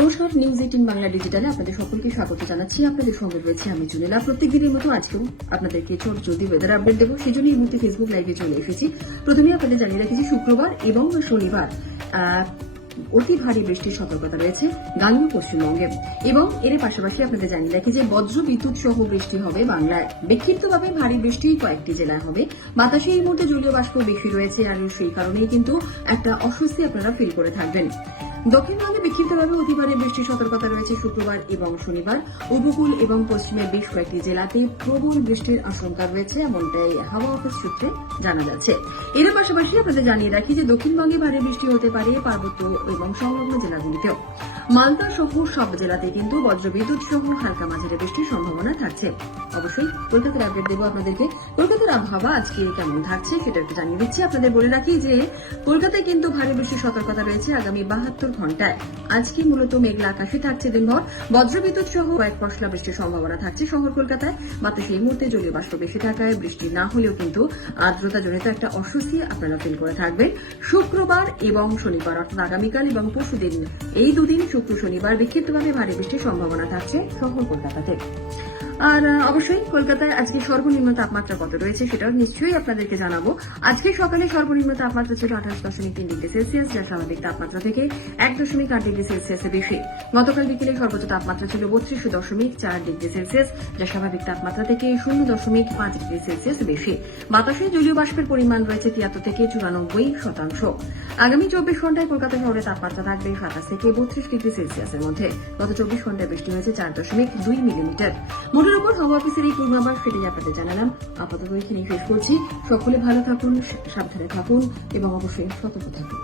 নমস্কার, নিউজ 18 বাংলা ডিজিটালে আপনাদের সকলকে স্বাগত জানাচ্ছি। আপনাদের সঙ্গে রয়েছে আমি জুনেলা। প্রত্যেক দিনের মতো আজকেও আপনাদেরকে ছোট যদি ওয়েদার আপডেট দেবো, সেজন্য এই মুহূর্তে ফেসবুক লাইভে চলে এসেছি। প্রথমে আপনাদের জানিয়ে রাখছি, শুক্রবার এবং শনিবার অতি ভারী বৃষ্টির সতর্কতা রয়েছে গাঙ্গেয় পশ্চিমবঙ্গে, এবং এর পাশাপাশি আপনাদের জানিয়ে রাখি যে বজ্র বিদ্যুৎ সহ বৃষ্টি হবে বাংলায়। বিক্ষিপ্তভাবে ভারী বৃষ্টি কয়েকটি জেলায় হবে। বাতাসে এই মুহূর্তে জলীয় বাষ্প বেশি রয়েছে, আর সেই কারণেই কিন্তু একটা অস্বস্তি আপনারা ফিল করে থাকবেন। দক্ষিণবঙ্গে বিক্ষিপ্তভাবে অতি ভারী বৃষ্টির সতর্কতা রয়েছে শুক্রবার এবং শনিবার। উপকূল এবং পশ্চিমের বেশ কয়েকটি জেলাতে প্রবল বৃষ্টির আশঙ্কা রয়েছে, এমনটাই হাওয়া অফিস সূত্রে জানা যাচ্ছে। এর পাশাপাশি আপনাদের জানিয়ে রাখি যে দক্ষিণবঙ্গে ভারী বৃষ্টি হতে পারে পার্বত্য এবং সংলগ্ন জেলাগুলিতেও। মালদা সহ সব জেলাতে কিন্তু বজ্রবিদ্যুৎ সহ হালকা মাঝারি বৃষ্টির সম্ভাবনা থাকছে। অবশ্যই কলকাতার আপডেট দেবো আপনাদেরকে। কলকাতার আবহাওয়া আজকে কেমন থাকছে সেটা একটু জানিয়ে দিচ্ছি। আপনাদের বলে রাখি যে কলকাতায় কিন্তু ভারী বৃষ্টির সতর্কতা রয়েছে আগামী 72 ঘন্টায়। আজকে মূলত মেঘলা আকাশে থাকছে দিনভর। বজ্রবিদ্যুৎ সহ কয়েক পশলা বৃষ্টির সম্ভাবনা থাকছে শহর কলকাতায়। মাত্র সেই মুহূর্তে জলীয় বাষ্প বেশি থাকায় বৃষ্টি না হলেও কিন্তু আর্দ্রতা জনিত একটা অস্বস্তি আপনারা ফিল করে থাকবেন। শুক্রবার এবং শনিবার অর্থাৎ আগামীকাল এবং পরশুদিন, এই দুদিন শুক্র শনিবার বিক্ষিপ্তভাবে ভারী বৃষ্টির সম্ভাবনা থাকছে শহর কলকাতাতে। আর অবশ্যই কলকাতায় আজকে সর্বনিম্ন তাপমাত্রা কত রয়েছে সেটাও নিশ্চয়ই আপনাদেরকে জানাবো। আজকে সকালে সর্বনিম্ন তাপমাত্রা ছিল 28.3 ডিগ্রি সেলসিয়াস, যা স্বাভাবিক তাপমাত্রা থেকে 1.8 ডিগ্রি সেলসিয়াসে বেশি। গতকাল বিকেলে সর্বোচ্চ তাপমাত্রা ছিল 32.4 ডিগ্রি সেলসিয়াস, যা স্বাভাবিক তাপমাত্রা থেকে 0.5 ডিগ্রি সেলসিয়াস বেশি। বাতাসে জলীয় বাষ্পের পরিমাণ রয়েছে 73 থেকে 94%। আগামী 24 ঘন্টায় কলকাতা শহরে তাপমাত্রা থাকবে 27 থেকে 32 ডিগ্রি সেলসিয়াসের মধ্যে। গত 24 ঘন্টায় বৃষ্টি হয়েছে 4.2 মিলিমিটার। মোটের উপর হাওয়া অফিসের এই পূর্বাভাস সেটাই আপনাদের জানালাম। আপাতত এখানেই শেষ করছি। সকলে ভালো থাকুন, সাবধানে থাকুন এবং অবশ্যই সতর্ক থাকুন।